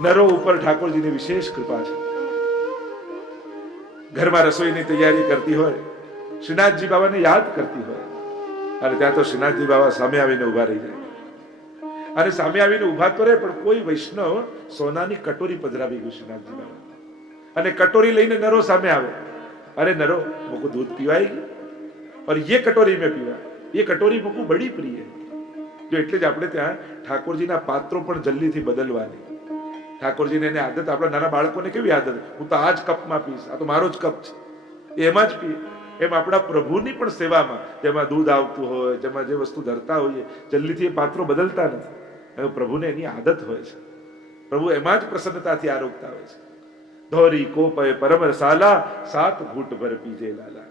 નરો ઉપર ઠાકોરજીની વિશેષ કૃપા છે. ઘરમાં રસોઈની તૈયારી કરતી હોય, શ્રીનાથજી બાબાને યાદ કરતી હોય, અને ત્યાં તો શ્રીનાથજી બાબા સામે આવીને ઉભા રહી જાય. અને સામે આવીને ઉભા તો રહે, પણ કોઈ વૈષ્ણવ સોનાની કટોરી પધરાવી ગયું શ્રીનાથજી બાબા, અને કટોરી લઈને નરો સામે આવે. अरे नरो मुझको दूध पीवाएगी, और ये कटोरी में पीवा, ये कटोरी मुझको बड़ी प्रिय है. जो એટલે જ આપણે ત્યાં ઠાકોરજીના પાત્રો પણ જલ્દીથી બદલવાની. ઠાકોરજીને એને આદત, આપણા નાના બાળકોને કેવી આદત, હું તો આ જ કપમાં પીશ, આ તો મારો જ કપ છે, એમાં જ પીએ. એમ આપણા પ્રભુની પણ સેવામાં જેમાં દૂધ આવતું હોય, જેમાં જે વસ્તુ ધરતા હોઈએ, જલ્દીથી એ પાત્રો બદલતા નથી. પ્રભુને એની આદત હોય છે. પ્રભુ એમાં જ પ્રસન્નતાથી આરોગતા હોય છે. ધોરી કોપય પરમ રસાલા, સાત ઘૂંટ ભર પીજે લાલા.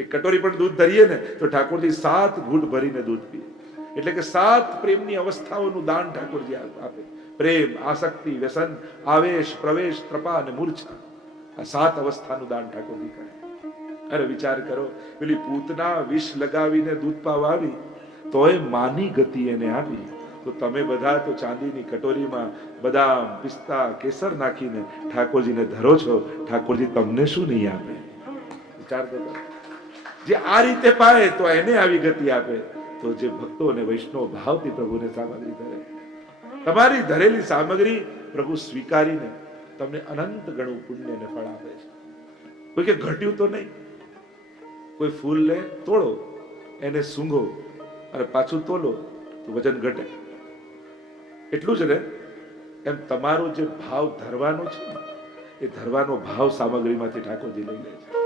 એક કટોરી પણ દૂધ ધરીએ ને તો ઠાકોરજી 7 ઘૂંટ ભરીને દૂધ પીએ. એટલે કે 7 પ્રેમની અવસ્થાઓનું દાન ઠાકોરજી આપે. પ્રેમ, આસક્તિ, વ્યસન, આવેશ, પ્રવેશ, ત્રપા અને મૂર્છા, આ 7 અવસ્થાનું દાન ઠાકોરજી કરે. અરે વિચાર કરો, પેલી પૂતના વિષ લગાવીને દૂધ પાવા આવી, તોય માની ગતિ એને આપી. તો તમે બધા તો ચાંદીની કટોરીમાં બદામ, પિસ્તા, કેસર નાખીને ઠાકોરજીને ધરો છો, ઠાકોરજી તમને શું નહીં આપે? વિચાર કરો. જે આ રીતે પાય તો એને આવી ગતિ આપે, તો જે ભક્તો અને વૈષ્ણવ ભાવથી પ્રભુને સામગ્રી ધરે, તમારી ધરેલી સામગ્રી પ્રભુ સ્વીકારીને તમને અનંત ગણું પુણ્ય અને ફળ આપે છે. કોઈ કે ઘટ્યું તો નહીં. કોઈ ફૂલ લે, તોડો, એને સૂંઘો અને પાછું તોલો તો વજન ઘટે. એટલું જ ને, એમ તમારો જે ભાવ ધરવાનો છે ને, એ ધરવાનો ભાવ સામગ્રીમાંથી ઠાકોરજી લઈ લે છે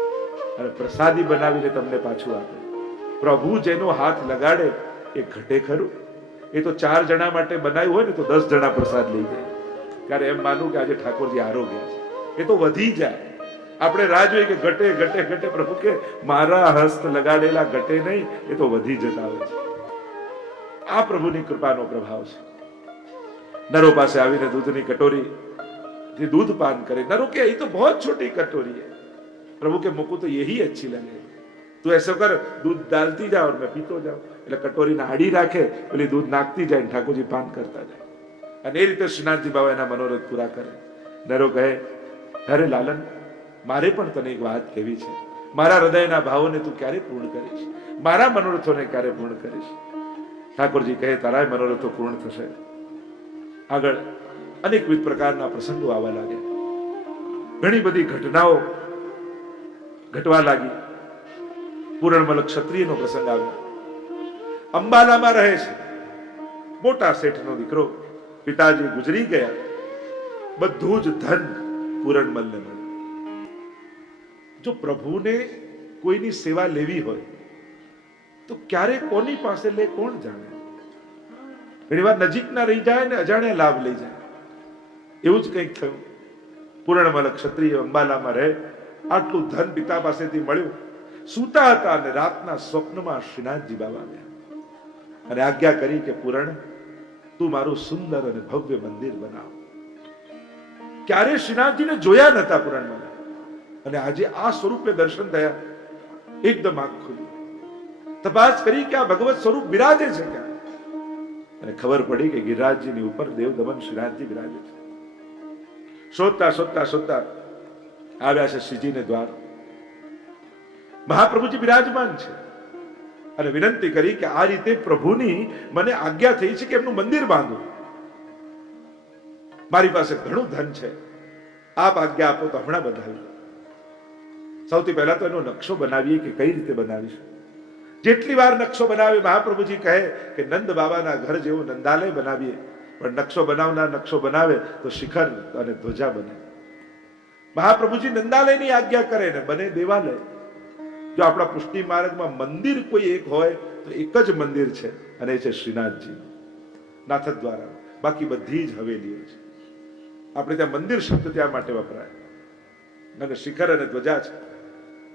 અને પ્રસાદી બનાવીને તમને પાછું આપે. પ્રભુ જેનો હાથ લગાડે એ ઘટે ખરું? એ તો 4 જણા માટે બનાવ્યું હોય ને તો 10 જણા પ્રસાદ લઈ જાય. ત્યારે એમ માનું કે આજે ઠાકોરજી આરોગ્ય છે, એ તો વધી જાય. આપણે રાહ જોઈએ કે ઘટે ઘટે ઘટે. પ્રભુ કે મારા હસ્ત લગાડેલા ઘટે નહીં, એ તો વધી જતા હોય છે. આ પ્રભુની કૃપાનો પ્રભાવ છે. नरो पास आवीने दूध ની कटोरी થી दूध पान करे. नरो के ये तो बहुत छोटी कटोरी है. प्रभु के मुझको तो यही अच्छी लगे, तू ऐसा कर, दूध डालती जा और मैं पीतो जाऊं. એટલે કટોરી ને આડી રાખે, પેલી દૂધ નાખતી જાય, ઠાકોરજી પાન કરતા જાય. અને એ રીતે શ્રીનાથજી બાબા એના મનોરથ પૂરા કરે. નરો કહે, અરે લાલન, મારે પણ તને એક વાત કહેવી છે. મારા હૃદયના ભાવોને તું ક્યારે પૂર્ણ કરીશ? મારા મનોરથોને ક્યારે પૂર્ણ કરીશ? ઠાકોરજી કહે, તારા મનોરથો પૂર્ણ થશે. આગળ અનેકવિધ પ્રકારના પ્રસંગો આવવા લાગ્યા. ઘણી બધી ઘટનાઓ ઘટવા લાગી. પૂરણમલ ક્ષત્રિયનો પ્રસંગ આવ્યો. અંબાલામાં રહે છે, મોટા શેઠનો દીકરો. પિતાજી ગુજરી ગયા, બધું જ ધન પૂરણમલને મળ્યું. જો પ્રભુને કોઈની સેવા લેવી હોય તો ક્યારે કોની પાસે લે કોણ જાણે. ઘણી વાર નજીકના રહી જાય ને અજાણ્યા લાભ લઈ જાય. એવું જ કંઈક થયું. પૂરણમલ ક્ષત્રિય અંબાલામાં રહે, આટલું ધન પિતા પાસેથી મળ્યું. સૂતા હતા અને રાતના સ્વપ્નમાં શ્રીનાથજી બાબા આવ્યા અને આજ્ઞા કરી કે પૂરણ, તું મારું સુંદર અને ભવ્ય મંદિર બનાવ. ક્યારે શ્રીનાથજીને જોયા નતા પૂરણમલે, અને આજે આ સ્વરૂપે દર્શન થયા. એકદમ આંખ ખુલી, તપાસ કરી કે આ ભગવત સ્વરૂપ બિરાજે છે ક્યાં, અને ખબર પડી કે ગિરિરાજજીની ઉપર દેવ દમન શ્રીનાથજી બિરાજે છે. શોધતા શોધતા શોધતા આવ્યા છે શ્રીજીને દ્વાર. મહાપ્રભુજી બિરાજમાન છે અને વિનંતી કરી કે આ રીતે પ્રભુની મને આજ્ઞા થઈ છે કે એમનું મંદિર બાંધો. મારી પાસે ઘણું ધન છે, આપ આજ્ઞા આપો તો હમણાં બનાવી લો. સૌથી પહેલા તો એનો નકશો બનાવીએ કે કઈ રીતે બનાવીશું. જેટલી વાર નકશો બનાવે, મહાપ્રભુજી કહે કે નંદ બાબાના ઘર જેવો નંદાલય બનાવીએ, પણ નકશો બનાવનાર નકશો બનાવે તો શિખર અને ધ્વજા બને. મહાપ્રભુજી નંદાલયની આજ્ઞા કરે ને બને દેવાલય. જો આપણા પુષ્ટિ માર્ગમાં મંદિર કોઈ એક હોય તો એક જ મંદિર છે, અને એ છે શ્રીનાથજી નાથદ્વારા. બાકી બધી જ હવેલીઓ છે. આપણે ત્યાં મંદિર શબ્દ ત્યાં માટે વપરાય, અને શિખર અને ધ્વજા છે.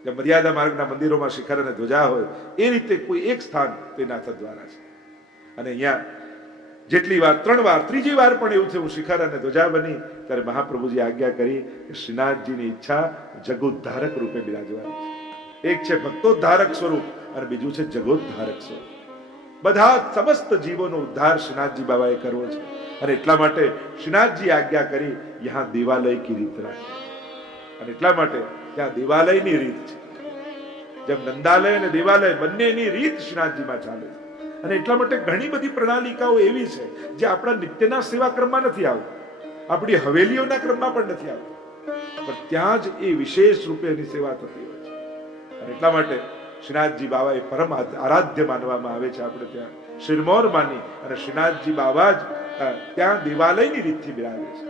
જે મર્યાદા માર્ગના મંદિરોમાં શિખર અને ધ્વજા હોય, એ રીતે કોઈ એક સ્થાન તે નાથદ્વારા છે. અને અહીંયા જેટલી વાર, 3 વાર, ત્રીજી વાર પણ એવું થયું શિખર અને ધ્વજા બની, ત્યારે મહાપ્રભુજી આજ્ઞા કરી કે શ્રીનાથજીની ઈચ્છા જગોદ્ધારક રૂપે બિરાજવાની છે. એક છે ભક્તોદ્ધારક સ્વરૂપ અને બીજું છે જગોદ્ધારક સ્વરૂપ. બધા સમસ્ત જીવોનો ઉદ્ધાર શ્રીનાથજી બાબાએ કરવો છે અને એટલા માટે શ્રીનાથજી આજ્ઞા કરી યહાં દેવાલય કી રીત રાખી અને એટલા માટે ત્યાં દેવાલયની રીત છે. જેમ નંદાલય અને દેવાલય બંનેની રીત શ્રીનાથજીમાં ચાલે છે અને એટલા માટે ઘણી બધી પ્રણાલિકાઓ એવી છે જે આપણા નિત્યના સેવા ક્રમમાં નથી આવતી, આપણી હવેલીઓના ક્રમમાં પણ નથી આવતી, પણ ત્યાં જ એ વિશેષ રૂપે એની સેવા થતી હોય છે અને એટલા માટે શ્રીનાથજી બાબા એ પરમ આરાધ્ય માનવામાં આવે છે. આપણે ત્યાં શિરમોર માની અને શ્રીનાથજી બાબા જ ત્યાં દેવાલયની રીતથી બિરાજે છે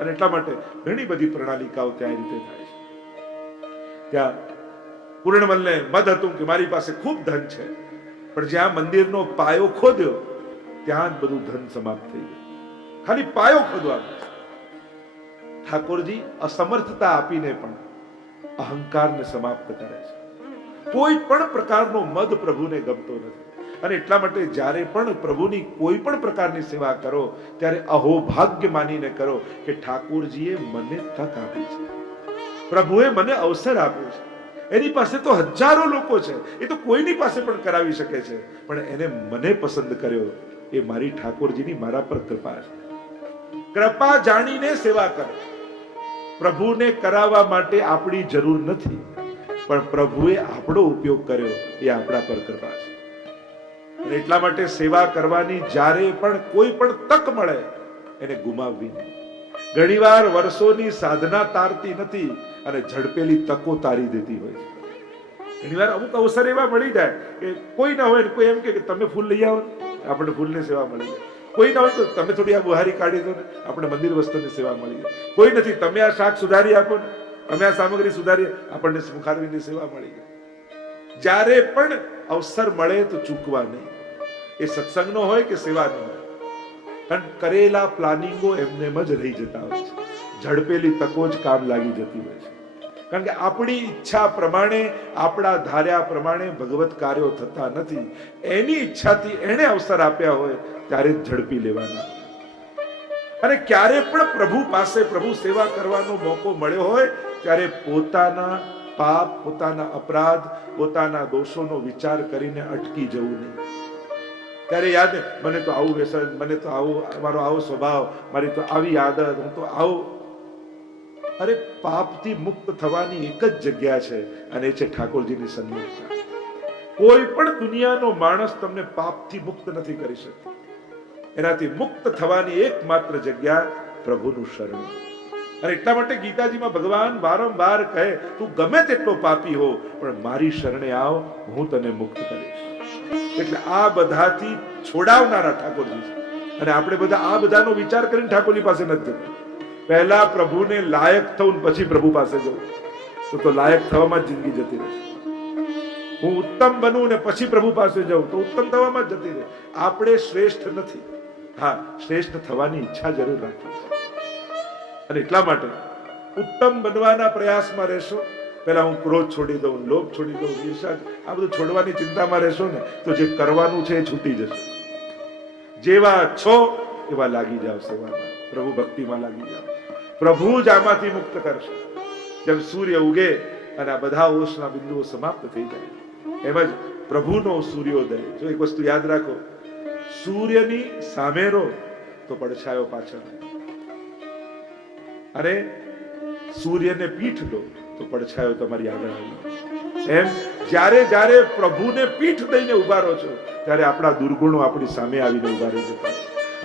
અને એટલા માટે ઘણી બધી પ્રણાલિકાઓ ત્યાં રીતે થાય છે. ત્યાં પૂર્ણમલને મદ હતું કે મારી પાસે ખૂબ ધન છે, પણ જ્યાં મંદિરનો પાયો ખોદ્યો ત્યાં જ બધું ધન સમાપ્ત થઈ ગયું. ખાલી પાયો ખોદવાનો છે. ઠાકોરજી અસમર્થતા આપીને પણ અહંકારને સમાપ્ત કરે છે. કોઈ પણ પ્રકારનો મદ પ્રભુને ગમતો નથી અને એટલા માટે જ્યારે પણ પ્રભુની કોઈ પણ પ્રકારની સેવા કરો ત્યારે અહોભાગ્ય માનીને કરો કે ઠાકોરજીએ મને તક આપી છે, પ્રભુએ મને અવસર આપ્યો છે. એની પાસે તો હજારો લોકો છે, એ તો કોઈની પાસે પણ કરાવી શકે છે, પણ એને મને પસંદ કર્યો. એ મારી ઠાકોરજીની મારા પર કૃપા છે. કૃપા જાણીને સેવા કરો. પ્રભુને કરાવવા માટે આપણી જરૂર નથી, પણ પ્રભુએ આપણો ઉપયોગ કર્યો એ આપણા પર કૃપા છે. અને એટલા માટે સેવા કરવાની જ્યારે પણ કોઈ પણ તક મળે એને ગુમાવવી નહીં. ઘણીવાર વર્ષોની સાધના તારતી નથી અને ઝડપેલી તકો તારી દેતી હોય છે. ઘણીવાર અમુક અવસર એવા મળી જાય કે કોઈ ના હોય, કોઈ એમ કે તમે ફૂલ લઈ આવો, આપણે ફૂલની સેવા મળી જાય. કોઈ ના હોય તો તમે થોડી આ બુહારી કાઢી દો ને, આપણે મંદિર વસ્તુની સેવા મળી જાય. કોઈ નથી, તમે આ શાક સુધારી આપો ને, તમે આ સામગ્રી સુધારી, આપણને મુખારવીની સેવા મળી જાય. જ્યારે પણ અવસર મળે તો ચૂકવા નહીં. એ સત્સંગનો હોય કે સેવાનો હોય, કારણ કરેલા પ્લાનિંગો એમને જ રહી જતા હોય છે. ઝડપેલી તકો જ કામ લાગી જતી હોય છે. કારણ કે આપણી ઈચ્છા પ્રમાણે, આપણા ધાર્યા પ્રમાણે ભગવત કાર્યો થતા નથી. એની ઈચ્છાથી એને અવસર આપ્યા હોય ત્યારે જ ઝડપી લેવાના. અને ક્યારે પણ પ્રભુ પાસે પ્રભુ સેવા કરવાનો મોકો મળ્યો હોય ત્યારે પોતાના પાપ, પોતાના અપરાધ, પોતાના દોષોનો વિચાર કરીને અટકી જવું નહીં. ત્યારે યાદ, મને તો આવું વ્યસન, મને તો આવું, મારો આવો સ્વભાવ, મારી તો આવી આદત, હું તો આવું. અરે પાપથી મુક્ત થવાની એક જ જગ્યા છે અને એ છે ઠાકોરજીની સન્મુખતા. કોઈ પણ દુનિયાનો માણસ તમને પાપથી મુક્ત નથી કરી શકતો. એનાથી મુક્ત થવાની એકમાત્ર જગ્યા પ્રભુનું શરણ. અને એટલા માટે ગીતાજીમાં ભગવાન વારંવાર કહે, તું ગમે તેટલો પાપી હો પણ મારી શરણે આવ, હું તને મુક્ત કરીશ. એટલે આ બધાથી છોડાવનારા ઠાકોરજી છે. અને આપણે બધા આ બધાનો વિચાર કરીને ઠાકોરજી પાસે નથી જતા. પહેલા પ્રભુને લાયક થવું, પછી પ્રભુ પાસે જવું, તો લાયક થવામાં જ જિંદગી જતી રહેશે. હું ઉત્તમ બનું ને પછી પ્રભુ પાસે જાઉં તો ઉત્તમ થવામાં જ જતી રહે. આપણે શ્રેષ્ઠ નથી, હા શ્રેષ્ઠ થવાની ઈચ્છા જરૂર રાખીએ છીએ. અને એટલા માટે ઉત્તમ બનવાના પ્રયાસમાં રહેશો. પહેલા હું ક્રોધ છોડી દઉં, લોભ છોડી દઉં, ઈર્ષા, આ બધું છોડવાની ચિંતામાં રહેશો ને તો જે કરવાનું છે એ છૂટી જશે. જેવા છો એવા લાગી જાવ સેવામાં, પ્રભુ ભક્તિમાં લાગી જાવ. પ્રભુ જ આમાંથી મુક્ત કરશે. જેમ સૂર્ય ઉગે અને આ બધા ઓશના બિંદુઓ સમાપ્ત થઈ જાય, એમ જ પ્રભુનો સૂર્યોદય. જો એક વસ્તુ યાદ રાખો, સૂર્યની સામે રહો તો પડછાયો પાછળ, અને સૂર્યને પીઠ દો તો પડછાયો તમારી આગળ આવી. એમ જ્યારે જ્યારે પ્રભુને પીઠ દઈને ઉભા રહો છો ત્યારે આપણા દુર્ગુણો આપણી સામે આવીને ઉભા રહી જતા,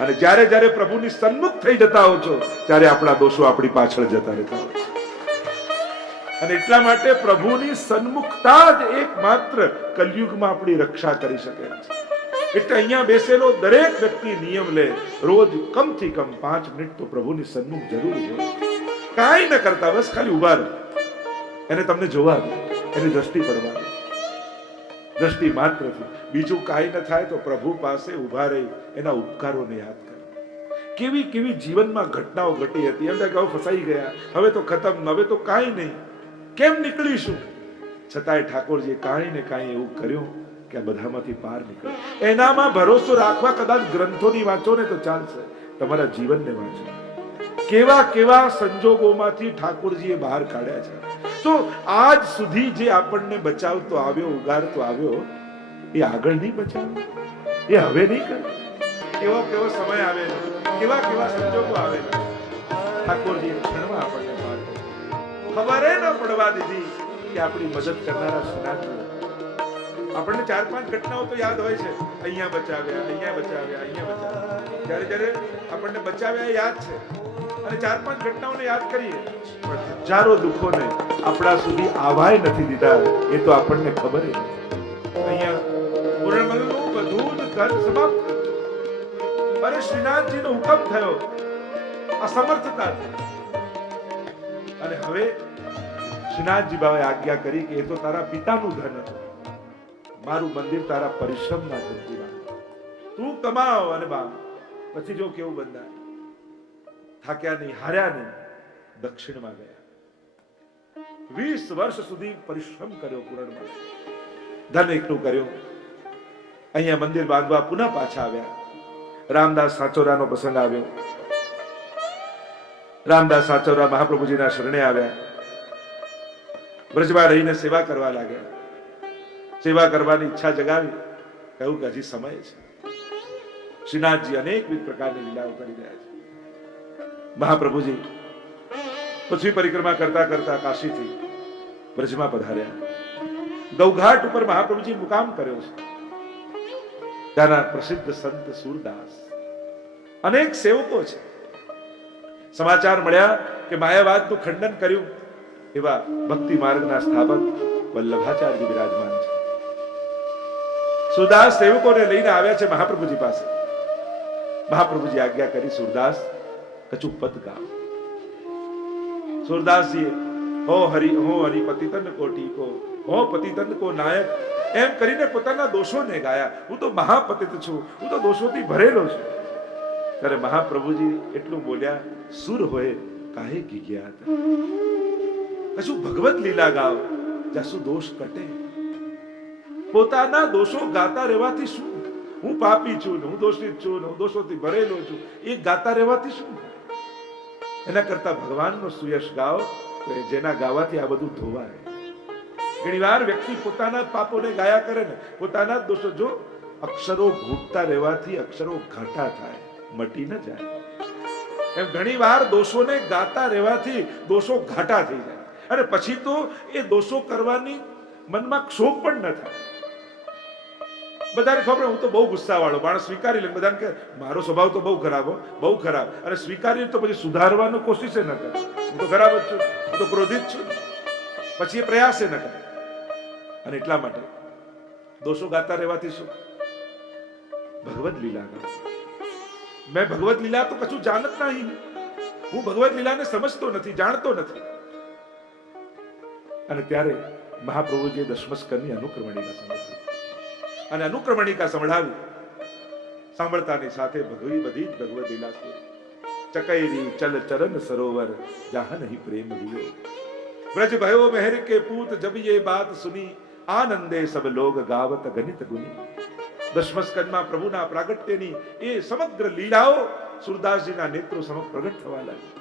અને જ્યારે જ્યારે પ્રભુની સન્મુખ થઈ જતા હો છો ત્યારે આપણા દોષો આપણી પાછળ જતા રહેતા હોય છે. અને એટલા માટે પ્રભુની સન્મુખતા જ એકમાત્ર કલયુગમાં આપણી રક્ષા કરી શકે છે. એટલે અહીંયા બેસેલો દરેક વ્યક્તિ નિયમ લે, રોજ કમથી કમ 5 મિનિટ તો પ્રભુની સન્મુખ જરૂર હોય. કાંઈ ન કરતા, બસ ખાલી ઉભા રહો, એને તમને જોવા દો, એની દ્રષ્ટિ પડવા દો. દ્રષ્ટિ માત્રથી બીજું કાંઈ ન થાય તો પ્રભુ પાસે ઉભા રહી એના ઉપકારોને યાદ કરો. કેવી કેવી જીવનમાં ઘટનાઓ ઘટી હતી, એમ થાય કે હવે ફસાઈ ગયા, હવે તો ખતમ, હવે તો કાંઈ નહીં, કેમ નીકળીશું? છતાંય ઠાકોરજીએ કાંઈ ને કાંઈ એવું કર્યું કે આ બધામાંથી પાર નીકળે. એનામાં ભરોસો રાખવા કદાચ ગ્રંથોની વાંચો ને તો ચાલશે, તમારા જીવનને વાંચો. કેવા કેવા સંજોગોમાંથી ઠાકોરજીએ બહાર કાઢ્યા છે. તો આજ સુધી જે આપણને બચાવતો આવ્યો, ઉગારતો આવ્યો, એ આગળ નહીં બચાવે, એ હવે નહીં કરે. કેવો કેવો સમય આવે, કેવા કેવા સંજોગો આવે, ઠાકોરજી ક્ષણમાં આપણને પાર કરે. ખબર ન પડવા દીધી કે આપણી મદદ કરનારા શ્રીનાથજી. આપણને 4-5 ઘટનાઓ તો યાદ હોય છે, અહીંયા બચાવ્યા, અહીંયા બચાવ્યા, અહીંયા બચાવ્યા. જ્યારે જ્યારે આપણને બચાવ્યા યાદ છે અને 4-5 ઘટનાઓને યાદ કરીએ, પણ હજારો દુઃખોને આપણા સુધી આવાય નથી દીધા, એ તો આપણને ખબર જ નથી. અહીંયા પૂર્ણમલનું બધું જ ઘર સમાપ્ત થયું. અરે શ્રીનાથજીનો હુકમ થયો, અસમર્થતા થઈ. અને હવે શ્રીનાથજી બાબાએ આજ્ઞા કરી કે એ તો તારા પિતાનું ધન હતું, મારું મંદિર તારા પરિશ્રમના ધનથી બાંધ. તું કમાવ અને બાંધ. પછી જો કેવું બંધાય. થાક્યા નહીં, હાર્યા નહીં, દક્ષિણમાં ગયા. 20 વર્ષ સુધી પરિશ્રમ કર્યો પૂરણમાં, ધન એકઠું કર્યું. અહીંયા મંદિર બાંધવા પુનઃ પાછા આવ્યા. રામદાસ સાચોરાનો પ્રસંગ આવ્યો. રામદાસ સાચોરા મહાપ્રભુજીના શરણે આવ્યા. બ્રજમાં રહીને સેવા કરવા લાગ્યા. સેવા કરવાની ઈચ્છા જગાવી. કહ્યું કે હજી સમય છે. શ્રીનાથજી અનેકવિધ પ્રકારની લીલાઓ કરી રહ્યા છે. મહાપ્રભુજી પૃથ્વી પરિક્રમા કરતા કરતા કાશીથી બ્રજમાં પધાર્યા. ગૌઘાટ ઉપર મહાપ્રભુજી મુકામ કર્યો છે. ત્યાંના પ્રસિદ્ધ સંત સુરદાસ, અનેક સેવકો છે. સમાચાર મળ્યા કે માયાવાદનું ખંડન કર્યું એવા ભક્તિ માર્ગના સ્થાપક વલ્લભાચાર્ય વિરાજમાન છે. સુરદાસ સેવકોને લઈને આવ્યા છે મહાપ્રભુજી પાસે. મહાપ્રભુજી આજ્ઞા કરી, સુરદાસ કચું પદ ગાઓ. સુરદાસજીએ હો હરિ પતિતન કો ટીકો, હો પતિતન કો નાયક એમ કરીને પોતાના દોષોને ગાયા. હું તો મહાપતિત છું, હું તો દોષોથી ભરેલો છું. ત્યારે મહાપ્રભુજી એટલું બોલ્યા, સુર હોય કાહે કી ગયા હતા. કશું ભગવત લીલા ગાઓ, જાસુ દોષ કટે. પોતાના દોષો ગાતા રહેવાથી શું? હું પાપી છું, હું દોષિત છું, હું દોષોથી ભરેલો છું, એ ગાતા રહેવાથી શું? એના કરતા ભગવાનનો સુયશ ગાઓ, તો જેના ગાવાથી આ બધું ધોવાય. ઘણી વાર વ્યક્તિ પોતાના પાપોને ગાયા કરે ને, પોતાના દોષો. જો અક્ષરો ઘૂંટતા રહેવાથી અક્ષરો ઘાટા થાય, મટી ન જાય. એમ ઘણી વાર દોષોને ગાતા રહેવાથી દોષો ઘાટા થઈ જાય, અને પછી તો એ દોષો કરવાની મનમાં ક્ષોભ પણ ન થાય. બધાને ખબર, હું તો બહુ ગુસ્સા વાળો માણસ, સ્વીકારી લે. બધાને કે મારો સ્વભાવ તો બહુ ખરાબ, બહુ ખરાબ. અને સ્વીકારી તો પછી સુધારવાનો કોશિશ ન કરે. હું તો ખરાબ જ છું, હું તો ક્રોધિત છું, પછી એ પ્રયાસ ન કરે. અને એટલા માટે દોષો ગાતા રહેવાથી શું? ભગવત લીલા ગાઓ. મેં ભગવત લીલા તો કશું જાણત નહીં. હું ભગવત લીલાને સમજતો નથી, જાણતો નથી. અને ત્યારે મહાપ્રભુજીએ દશમસ્કરની અનુક્રમણિકા સંભળાવી. અને અનુક્રમણિકા સંભળાવી, સાંભળતાની સાથે બધી જ ભગવત લીલા સ્તોરી. ચકૈરી ચલ ચરણ સરોવર જહાં નહીં પ્રેમ દિયો, ब्रज भयो मेहर के पूत जब ये बात सुनी, आनंदे सब लोग गावत गणित गुनी. દશમસ્કંદમાં પ્રભુના પ્રાગટ્યની એ સમગ્ર લીલાઓ સુરદાસજીના નેત્રો સમક્ષ પ્રગટ થવા લાગી.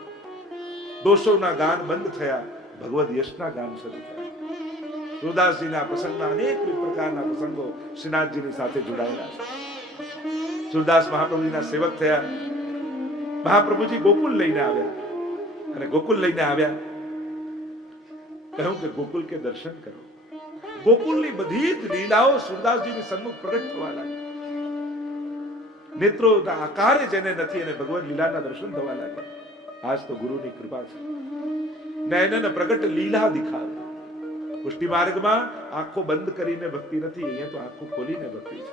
દોષોના ગાન બંધ થયા, ભગવદ યશના ગાન શરૂ થયા. સુરદાસજીના પ્રસંગના અનેક પ્રકારના પ્રસંગો શ્રીનાથજીની સાથે જોડાયેલા છે. સુરદાસ મહાપ્રભુજીના સેવક થયા. મહાપ્રભુજી ગોકુલ લઈને આવ્યા, અને ગોકુલ લઈને આવ્યા કહ્યું કે ગોકુલ કે દર્શન કરો. ગોકુલની બધી જ લીલાઓ સુરદાસજીની સન્મુખ પ્રગટ થવા લાગી. નેત્રોના આકારે જેને નથી એને ભગવદ લીલાના દર્શન થવા લાગ્યા. આજ તો ગુરુની કૃપા છે. નયનન પ્રગટ લીલા દિખાવે. પુષ્ટિ માર્ગમાં આંખો બંધ કરીને ભક્તિ નથી, અહીંયા તો આંખો ખોલીને ભક્તિ છે.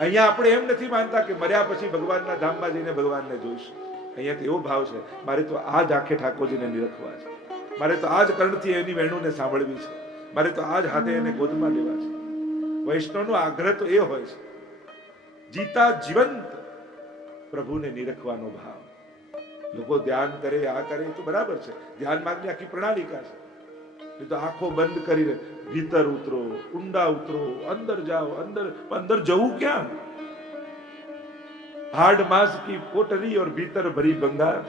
અહીંયા આપણે એમ નથી માનતા કે મર્યા પછી ભગવાનના ધામમાં જઈને ભગવાનને જોઈશું. અહીંયા તો એવો ભાવ છે, મારે તો આ જ આંખે ઠાકોરજીને નિરખવા છે, મારે તો આ જ કર્ણથી એની વેણુને સાંભળવી છે, મારે તો આ જ હાથે એને ગોદમાં લેવા છે. વૈષ્ણવનો આગ્રહ તો એ હોય છે, જીતા જીવંત પ્રભુને નિરખવાનો ભાવ. લોકો ધ્યાન કરે, આ કરે તો બરાબર છે, ધ્યાન માર્ગની આખી પ્રણાલિકા છે. એ તો આંખો બંધ કરીને ભીતર ઉતરો, ઊંડા ઉતરો, અંદર જાઓ. અંદર જવું ક્યાં? हार्ड मास की पोटरी और भीतर भरी બંગાર.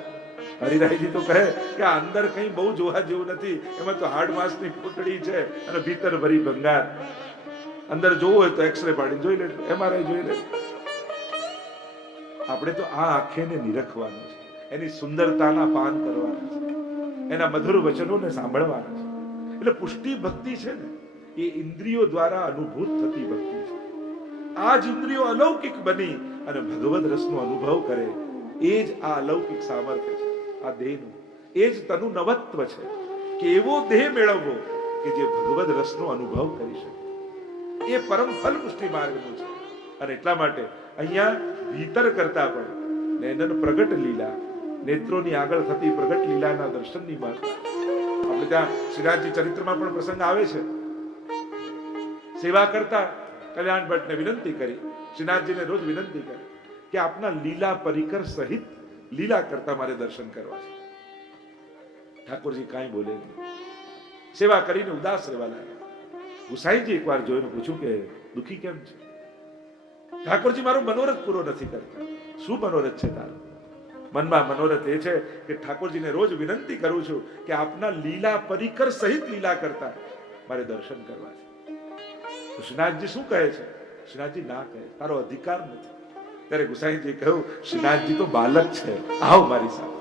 હરિરાયજી તો કહે કે આ અંદર કઈ બહુ જોવા જેવું નથી, એમાં તો હાર્ડ માસ ની પોટડી છે અને ભીતર ભરી બંગાર. અંદર જોવું હોય તો એક્સરે પાડીને જોઈ લેજો, MRI જોઈ લેજો. આપણે તો આ આંખેને નિરખવાનું છે, એની સુંદરતાના પાન કરવાના છે, એના મધુર વચનોને સાંભળવાના છે. એટલે પુષ્ટિ ભક્તિ છે ને, એ ઇન્દ્રિયો દ્વારા અનુભૂત થતી ભક્તિ છે. આ જ ઇન્દ્રિયો અલૌકિક બની અને ભગવદ રસનો અનુભવ કરે, એ જ આ અલૌકિક સામર્થ્ય છે આ દેહનું. એ જ તનુ નવત્વ છે કે એવો દેહ મેળવવો કે જે ભગવદ રસનો અનુભવ કરી શકે. એ પરમ ફલ પુષ્ટિ માર્ગનું છે. અને એટલા માટે અહીંયા ભીતર કરતા પણ નયન પ્રગટ લીલા, નેત્રોની આગળ થતી પ્રગટ લીલાના દર્શનની મહત્તા. આપણે ત્યાં શ્રીનાથજી ચરિત્રમાં પણ પ્રસંગ આવે છે. સેવા કરતા કલ્યાણ ભટ્ટને વિનંતી કરી, શ્રીનાથજીને રોજ વિનંતી કરી કે આપના લીલા પરિકર સહિત લીલા કરતા મારે દર્શન કરવા છે. ઠાકોરજી કાંઈ બોલે નહીં, સેવા કરીને ઉદાસ રહેવા લાગ્યા. ગુસાઈજી એકવાર જોઈને પૂછ્યું કે દુખી કેમ છે? ઠાકોરજી મારો મનોરથ પૂરો નથી કરતા. શું મનોરથ છે તારો? મનમાં મનોરથ એ છે કે ઠાકોરજીને રોજ વિનંતી કરું છું કે આપના લીલા પરિકર સહિત લીલા કરતા મારે દર્શન કરવા છે. તો શ્રીનાથજી શું કહે છે? શ્રીનાથજી ના કહે, તારો અધિકાર નથી. ત્યારે ગુસાઈજી કહ્યું, શ્રીનાથજી તો બાલક છે, આવો મારી સાથે.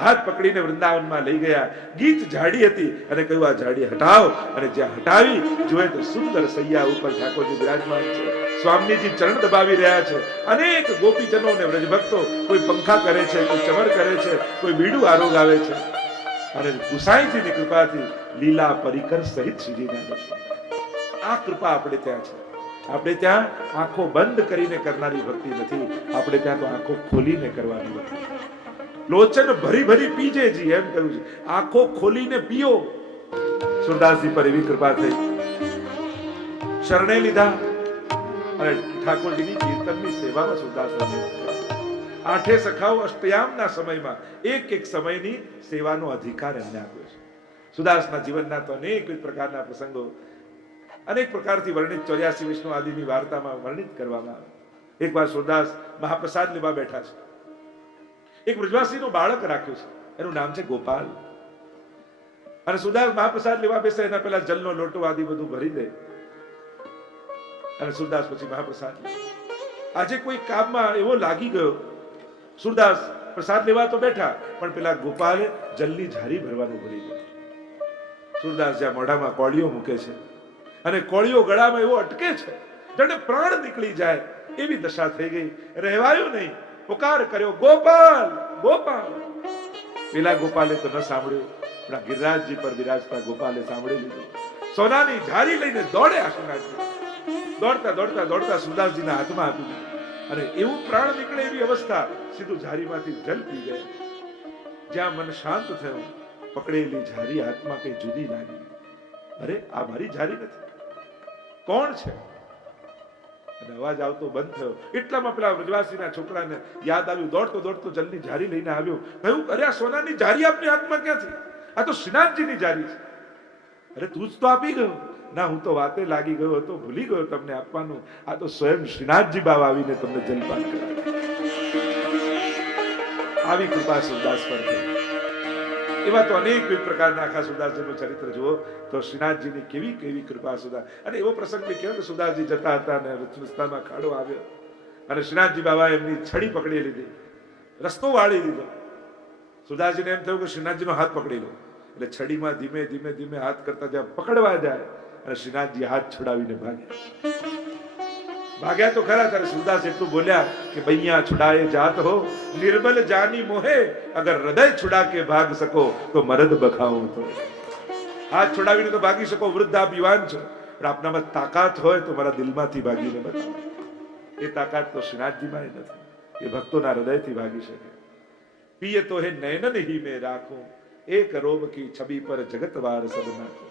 હાથ પકડીને વૃંદાવનમાં લઈ ગયા. ગીત ઝાડી હતી અને કહ્યું આ ઝાડી હટાવ. અને જ્યાં હટાવી જોયે તો સુંદર સૈયા ઉપર ઠાકોરજી બિરાજમાન છે. સ્વામીજી ચરણ દબાવી રહ્યા છે. અનેક ગોપીજનો અને વ્રજભક્તો કોઈ પંખા કરે છે, કોઈ ચમર કરે છે, કોઈ બીડું આરોગ આવે છે. અને ગુસાઈજીની કૃપાથી લીલા પરિકર સહિત શ્રીજીના દર્શન. આ કૃપા આપણે ત્યાં છે. આપણે ત્યાં આંખો બંધ કરીને કરનારી ભક્તિ નથી, આપણે ત્યાં તો આંખો ખોલીને કરવાની ભક્તિ. લોચન ભરી ભરી પીજે જી, એમ કહ્યું છે. આંખો ખોલીને પીઓ. સુરદાસજી પર એવી કૃપા થઈ, શરણે લીધા અને ઠાકોરજીની કીર્તનની સેવામાં સુરદાસ આઠે સખાઓ અષ્ટયામના સમયમાં એક એક સમયની સેવાનો અધિકાર એમને આપ્યો છે. સુદાસના જીવનના તો અનેક પ્રકારના પ્રસંગો અનેક પ્રકારથી વર્ણિત 84 વિષ્ણુ આદિની વાર્તામાં વર્ણિત કરવામાં આવે. એકવાર સુરદાસ મહાપ્રસાદ લેવા બેઠા છે. એક વ્રજવાસીનું બાળક રાખ્યું છે, એનું નામ છે ગોપાલ. અને સુરદાસ મહાપ્રસાદ લેવા બેસે એના પહેલા જલનો લોટો આદિ બધું ભરી દે અને સુરદાસ પછી મહાપ્રસાદ લે. આજે કોઈ કામમાં એવો લાગી ગયો, સુરદાસ પ્રસાદ લેવા તો બેઠા પણ પેલા ગોપાલે જલની ઝારી ભરવાનું ભૂલી ગયો. સુરદાસ જ્યાં મોઢામાં કોળીઓ મૂકે છે અને કોળીઓ ગળામાં એવો અટકે છે જાણે પ્રાણ નીકળી જાય એવી દશા થઈ ગઈ. રહેવાયું નહીં, પુકાર કર્યો, ગોપાલ ગોપાલ. પેલા ગોપાલે તો ન સાંભળ્યું, પણ ગિરિરાજજી પર બિરાજતા ગોપાલે સાંભળી લીધું. સોનાની ઝારી લઈને દોડ્યા શ્રીનાથજી. દોડતા દોડતા દોડતા સુરદાસજીના હાથમાં આપી દીધું અને એવું પ્રાણ નીકળે એવી અવસ્થા, સીધું ઝારીમાંથી જલ પી ગયા. જ્યાં મન શાંત થયું, પકડેલી ઝારી હાથમાં કઈ જુદી લાગી. અરે આ મારી ઝારી નથી, કોણ છે? અને અવાજ આવતો બંધ થયો. એટલામાં પેલા વ્રજવાસીના છોકરાને યાદ આવ્યું, દોડતો દોડતો જલની ઝારી લઈને આવ્યો. કહ્યું, અરે આ સોનાની ઝારી આપની હાથમાં ક્યાંથી? આ તો શ્રીનાથજીની ઝારી છે. અરે તું જ તો આપી ગયો. ના, હું તો વાતે લાગી ગયો હતો, ભૂલી ગયો તમને આપવાનું. આ તો સ્વયં શ્રીનાથજી બાવા આવીને તમને જલપાન કરાવે. આવી કૃપા સુરદાસ પર થઈ. એવા તો અનેક પ્રકારના આખા સુરદાસજીનું ચરિત્ર જુઓ તો શ્રીનાથજીની કેવી કેવી કૃપા સુધા. અને એવો પ્રસંગ બી કહેવાય કે સુરદાસજી જતા હતા અને રસ્તામાં ખાડો આવ્યો અને શ્રીનાથજી બાબા એમની છડી પકડી લીધી, રસ્તો વાળી લીધો. સુરદાસજીને એમ થયું કે શ્રીનાથજીનો હાથ પકડી લો. એટલે છડીમાં ધીમે ધીમે ધીમે હાથ કરતા જ્યાં પકડવા જાય અને શ્રીનાથજી હાથ છોડાવીને ભાગ્યા તો ખરા. ત્યારે સુરદાસ એટલું બોલ્યા કે બૈયા છુડાએ જાત હો, નિર્મલ જાની મોહે, અગર હૃદય છુડા કે ભાગ સકો તો મરદ બખાઉં તો. હાથ છોડાવીને તો ભાગી શકો, વૃદ્ધ આપ યુવાન છો, પણ આપનામાં તાકાત હોય તો મારા દિલમાંથી ભાગીને બતાવો. એ તાકાત તો શ્રીનાથજીમાં નથી. એ ભક્તોના હૃદયથી ભાગી શકે. પિય તો હે નયનન હી મેં રાખું, એક રોમ કી છબી પર જગતવાર સબ નાખું.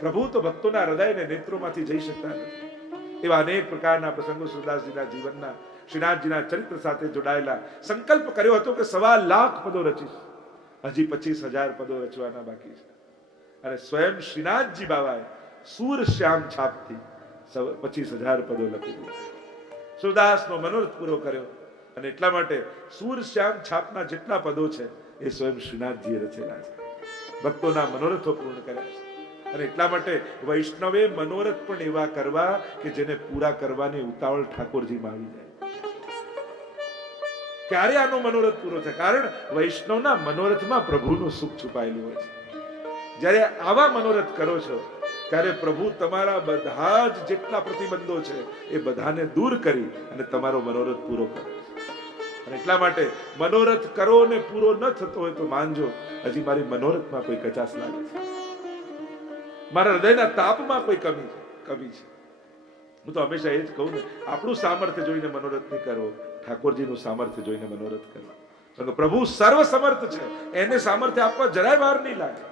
પ્રભુ તો ભક્તોના હૃદય ને નેત્રોમાંથી જઈ શકતા નથી. એવા અનેક પ્રકારના પ્રસંગો સુરદાસજીના જીવનના શ્રીનાથજીના ચરિત્ર સાથે જોડાયેલા. સંકલ્પ કર્યો હતો કે 1.25 લાખ પદો રચીશ, હજી 25,000 પદો રચવાના બાકી છે. અને સ્વયં શ્રીનાથજી બાબાએ સૂર શ્યામ છાપથી 25,000 પદો લખી દીધા. સુરદાસનો મનોરથ પૂરો કર્યો. અને એટલા માટે સૂર શ્યામ છાપના જેટલા પદો છે એ સ્વયં શ્રીનાથજીએ રચેલા છે. ભક્તોના મનોરથો પૂર્ણ કર્યા છે. અને એટલા માટે વૈષ્ણવે મનોરથ પણ એવા કરવા કે જેને પૂરા કરવાની ઉતાવળ ઠાકોરજીમાં આવી જાય. ક્યારે આનો મનોરથ પૂરો થાય? કારણ વૈષ્ણવના મનોરથમાં પ્રભુનું સુખ છુપાયેલું હોય છે. જ્યારે આવા મનોરથ કરો છો ત્યારે પ્રભુ તમારા બધા જ જેટલા પ્રતિબંધો છે એ બધાને દૂર કરી અને તમારો મનોરથ પૂરો કરે છે. અને એટલા માટે મનોરથ કરો ને પૂરો ન થતો હોય તો માનજો હજી મારી મનોરથમાં કોઈ કચાશ લાગે છે, મારા હૃદયના તાપમાં કોઈ કમી છે. હું તો હંમેશા એ જ કહું ને, આપણું સામર્થ્ય જોઈને મનોરથ નહીં કરવો, ઠાકોરજીનું સામર્થ્ય જોઈને મનોરથ કરવો. કારણ કે પ્રભુ સર્વ સમર્થ છે, એને સામર્થ્ય આપવા જરાય વાર નહીં લાગે.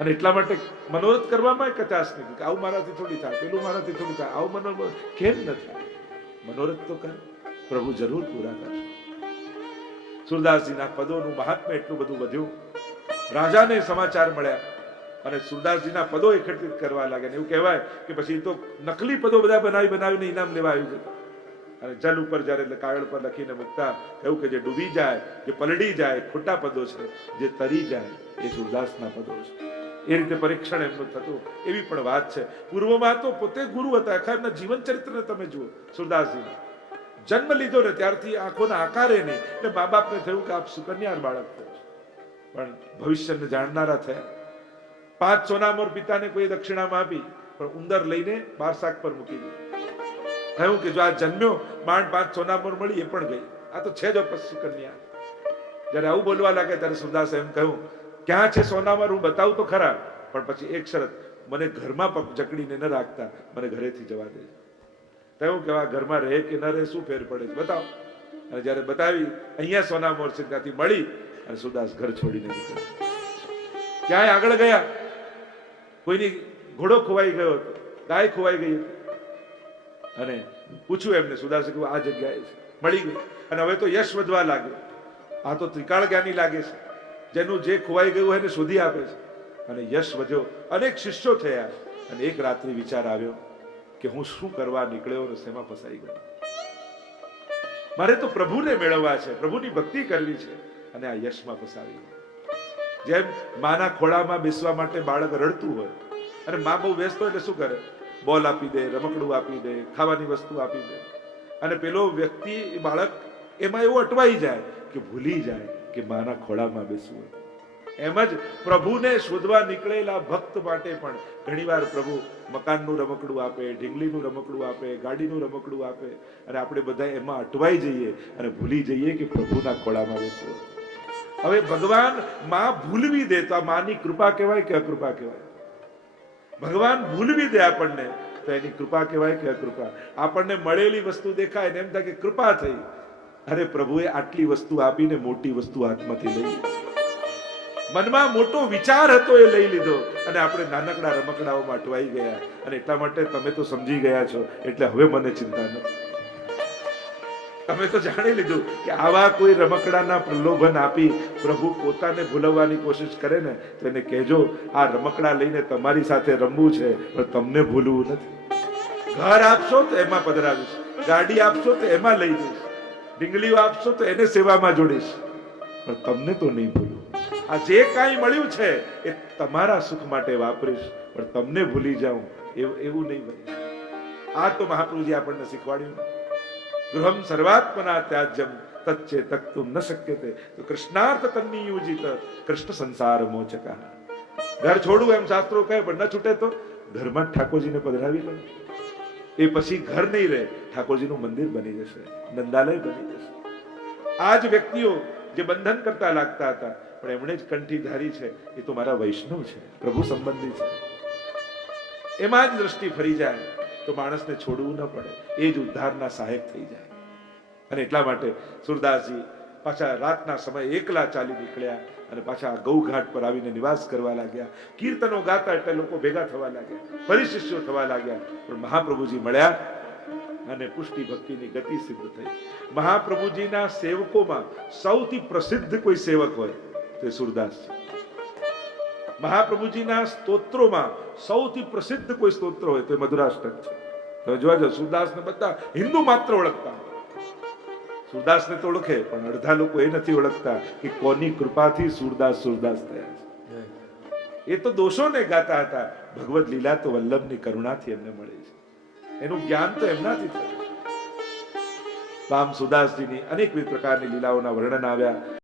અને એટલા માટે મનોરથ કરવામાં કચાશ નહીં કે આવું મારાથી થોડી થાય, પેલું મારાથી થોડું થાય, આવું મનોરથ કેમ નથી? મનોરથ તો કરે, પ્રભુ જરૂર પૂરા કરશે. સુરદાસજીના પદોનું મહાત્મ્ય એટલું બધું વધ્યું, રાજાને સમાચાર મળ્યા અને સુરદાસજીના પદો એકત્રિત કરવા લાગ્યા. એવું કહેવાય કે પછી તો નકલી પદો બધા બનાવીને ઇનામ લેવા આવી જતા. અને જલ ઉપર જયારે કાગળ પર લખીને મૂકતા, એવું કે જે ડૂબી જાય, જે પલળી જાય ખોટા પદો છે, જે તરી જાય એ સુરદાસના પદો છે. એ રીતે પરીક્ષણ એમનું થતું. એવી પણ વાત છે, પૂર્વમાં તો પોતે ગુરુ હતા. આખા એમના જીવન ચરિત્રને તમે જુઓ. સુરદાસજી જન્મ લીધો ને ત્યારથી આંખોના આકારે નહીં, એટલે મા બાપને થયું કે આપ સુકન્યાર બાળક થયો, પણ ભવિષ્યને જાણનારા થયા. 5 સોનામોર પિતાને કોઈ દક્ષિણામાં આપી, પણ ઉંદર લઈને બારસાક પર મૂકી દીધું. થયું કે જો આ જન્મ્યો માંડ 5 સોનામોર મળી, એ પણ ગઈ, આ તો છે જ સુકન્યા. જયારે આવું બોલવા લાગે ત્યારે સુરદાસ એમ કહ્યું, ક્યાં છે સોનામોર, હું બતાવું તો ખરા, પણ પછી એક શરત, મને ઘરમાં પગ જકડીને ન રાખતા, મને ઘરેથી જવા દે. થયું કે આ ઘરમાં રહે કે ન રહે શું ફેર પડે છે, બતાવો. અને જયારે બતાવી, અહીંયા સોનામોર છે, ત્યાંથી મળી અને સુરદાસ ઘર છોડીને નીકળ્યા. ક્યાંય આગળ ગયા, કોઈની ઘોડો ખોવાઈ ગયો હતો, ગાય ખોવાઈ ગઈ હતી, અને પૂછ્યું એમને, સુરદાસે કહ્યું આ જગ્યાએ છે, મળી ગઈ. અને હવે તો યશ વધવા લાગ્યો. આ તો ત્રિકાળ જ્ઞાની લાગે છે, જેનું જે ખોવાઈ ગયું એને શોધી આપે છે. અને યશ વધ્યો, અનેક શિષ્યો થયા. અને એક રાત્રિ વિચાર આવ્યો કે હું શું કરવા નીકળ્યો અને શેમાં ફસાઈ ગયો. મારે તો પ્રભુને મેળવવા છે, પ્રભુની ભક્તિ કરવી છે, અને આ યશમાં ફસાવી ગયો. જેમ માના ખોળામાં બેસવા માટે બાળક રડતું હોય, અને મા બહુ વ્યસ્ત હોય એટલે શું કરે, બોલ આપી દે, રમકડું આપી દે, ખાવાની વસ્તુ આપી દે, અને પેલો વ્યક્તિ બાળક એમાં એવું અટવાઈ જાય કે ભૂલી જાય કે માના ખોળામાં બેસવું. એમ જ પ્રભુને શોધવા નીકળેલા ભક્ત માટે પણ ઘણીવાર પ્રભુ મકાનનું રમકડું આપે, ઢીંગલીનું રમકડું આપે, ગાડીનું રમકડું આપે, અને આપણે બધા એમાં અટવાઈ જઈએ અને ભૂલી જઈએ કે પ્રભુના ખોળામાં બેસવું. હવે ભગવાન માં ભૂલવી દે તો આ માની કૃપા કહેવાય કે અકૃપા કહેવાય? ભગવાન ભૂલવી દે આપણને તો એની કૃપા કહેવાય કે અકૃપા? આપણને મળેલી વસ્તુ દેખાય ને એમ થાય કે કૃપા થઈ. અરે પ્રભુએ આટલી વસ્તુ આપીને મોટી વસ્તુ હાથમાંથી લઈ લીધી. મનમાં મોટો વિચાર હતો એ લઈ લીધો, અને આપણે નાનકડા રમકડાઓમાં અટવાઈ ગયા. અને એટલા માટે તમે તો સમજી ગયા છો, એટલે હવે મને ચિંતા નથી. તમે તો જાણી લીધું કે આવા કોઈ રમકડાના પ્રલોભન આપી પ્રભુ પોતાને ભૂલવવાની કોશિશ કરે ને તો એને કહેજો, આ રમકડા લઈને તમારી સાથે રમવું છે, પણ તમને ભૂલવું નથી. ઘર આપશો તો એમાં પધરાવીશ, ગાડી આપશો તો એમાં લઈ જઈશ, ડીંગલીઓ આપશો તો એને સેવામાં જોડીશ, પણ તમને તો નહીં ભૂલું. આ જે કાંઈ મળ્યું છે એ તમારા સુખ માટે વાપરીશ, પણ તમને ભૂલી જાઉં એવું નહીં બને. આ તો મહાપ્રભુજી આપણને શીખવાડ્યું. ગૃહમ સર્વાત્મના ત્યાજ્યમ તચ્ચે તક્તુમ ન શક્યતે, તો કૃષ્ણાર્થ તન્નિયુજિત કૃષ્ણ સંસાર મોચકા. ઘર છોડવું એમ શાસ્ત્રો કહે, પણ ન છૂટે તો ઘરમાં જ ઠાકોરજીને પધરાવી લો. એ પછી ઘર નહીં રહે, ઠાકોરજીનું મંદિર બની જશે, નંદાલય બની જશે. આ જ વ્યક્તિઓ જે બંધન કરતા લાગતા હતા, પણ એમણે જ કંઠી ધારી છે, એ તો મારા વૈષ્ણવ છે, પ્રભુ સંબંધી છે. એમાં જ દ્રષ્ટિ ફરી જાય તો માણસને છોડવું ન પડે, એ જ ઉદ્ધારના સહાયક થઈ જાય. અને એટલા માટે સુરદાસજી પાછા રાતના સમયે એકલા ચાલી નીકળ્યા અને પાછા ગૌઘાટ પર આવીને નિવાસ કરવા લાગ્યા. કીર્તનો ગાતા એટલે લોકો ભેગા થવા લાગ્યા, ફરી શિષ્યો થવા લાગ્યા. પણ મહાપ્રભુજી મળ્યા અને પુષ્ટિ ભક્તિની ગતિ સિદ્ધ થઈ. મહાપ્રભુજીના સેવકોમાં સૌથી પ્રસિદ્ધ કોઈ સેવક હોય તો સુરદાસ છે. મહાપ્રભુજીના સ્તોત્રોમાં સૌથી પ્રસિદ્ધ કોઈ સ્તોત્ર હોય તો મધુરાષ્ટક છે. તમે જોજો, સુરદાસને બધા હિન્દુ માત્ર ઓળખતા, સુરદાસને તો ઓળખે, પણ અડધા લોકો એ નથી ઓળખતા કે કોની કૃપાથી સુરદાસ થયા છે. એ તો દોષોને ગાતા હતા, ભગવદ લીલા તો વલ્લભની કરુણાથી એમને મળે છે, એનું જ્ઞાન તો એમનાથી થયું. રામ સુદાસજીની અનેકવિધ પ્રકારની લીલાઓના વર્ણન આવ્યા.